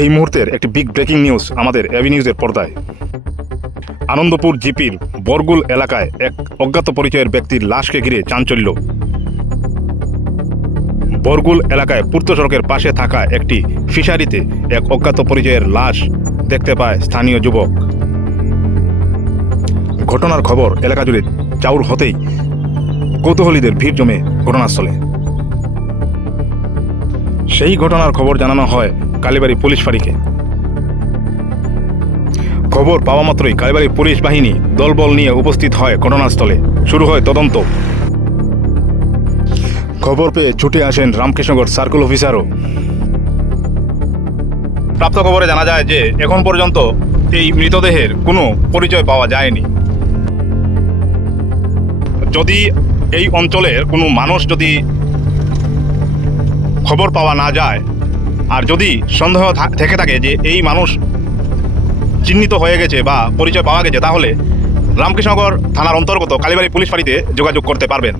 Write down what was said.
এই মুহূর্তের একটি বিগ ব্রেকিং নিউজ আমাদের এবি নিউজের পর্দায়। আনন্দপুর জিপির বরগুল এলাকায় এক অজ্ঞাত পরিচয়ের ব্যক্তির লাশকে ঘিরে চাঞ্চল্য। বরগুল এলাকায় পূর্ত সড়কের পাশে থাকা একটি ফিশারিতে এক অজ্ঞাত পরিচয়ের লাশ দেখতে পায় স্থানীয় যুবক। ঘটনার খবর এলাকা জুড়ে চাউর হতেই কৌতূহলীদের ভিড় জমে ঘটনাস্থলে। সেই ঘটনার খবর জানানো হয় কালীবাড়ি পুলিশ ফাঁড়িকে। খবর পাওয়া মাত্রই কালীবাড়ি পুলিশ বাহিনী দলবল নিয়ে উপস্থিত হয় ঘটনাস্থলে। শুরু হয় তদন্ত। খবর পেয়ে ছুটে আসেন রামকৃষ্ণগড় সার্কেল অফিসারও। প্রাপ্ত খবরে জানা যায় যে এখন পর্যন্ত এই মৃতদেহের কোনো পরিচয় পাওয়া যায়নি। যদি এই অঞ্চলের কোনো মানুষ যদি খবর পাওয়া না যায় আর যদি সন্দেহ থেকে থাকে যে এই মানুষ চিহ্নিত হয়ে গেছে বা পরিচয় পাওয়া গেছে, তাহলে রামকৃষ্ণগড় থানার অন্তর্গত কালীবাড়ি পুলিশ ফাঁড়িতে যোগাযোগ করতে পারবেন।